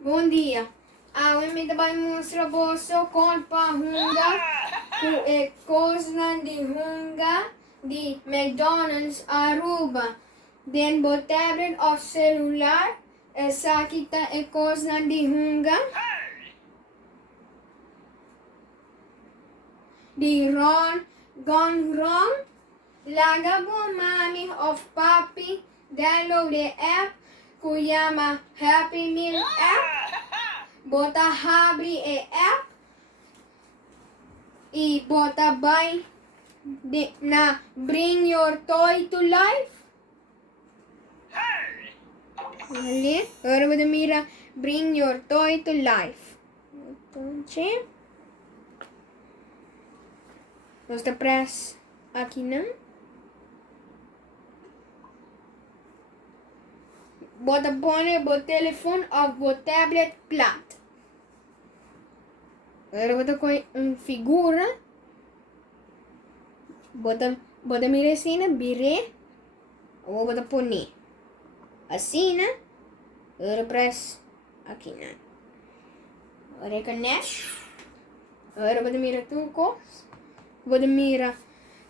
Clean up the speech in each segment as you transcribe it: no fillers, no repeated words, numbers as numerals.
Bom dia. Hoje me trabalho mostrar bosso com hunga, coisa de hunga de McDonald's Aruba. Den bo tablet of celular, essa aqui tá é coisa de hunga. De Ron, gone wrong. Laga bo mami of papi, download the app, kuyama Happy Meal app. Bota abre a app e bota buy na Bring Your Toy to Life. Ali, agora você mira Bring Your Toy to Life. Então, você press aqui não. Bota pone bo telefone ou bo tablet plat. Agora bota com figura. Bota mira assim, bire. Ou bota pone. Assim, né? Agora press aqui, né? Agora connect. Agora bota mira tu cos. Bota mira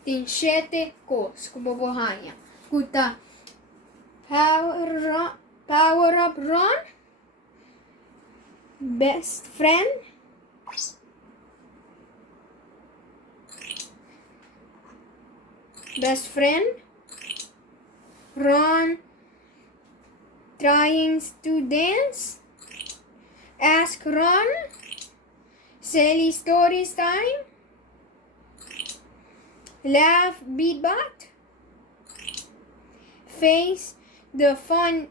tem 7 cos que bobo hanha. Kuta Power up Ron, best friend, Ron trying to dance, ask Ron, silly stories time, laugh beatbot, face the fun.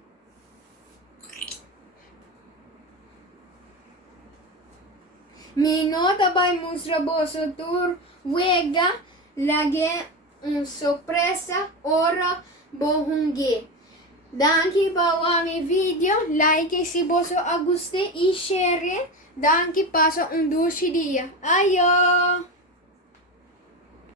Minota by musraboso tour wega lage surpresa ora bohunge. Danke pa mi video, like se boso aguste e share. Danke passa doce dia. Ayo!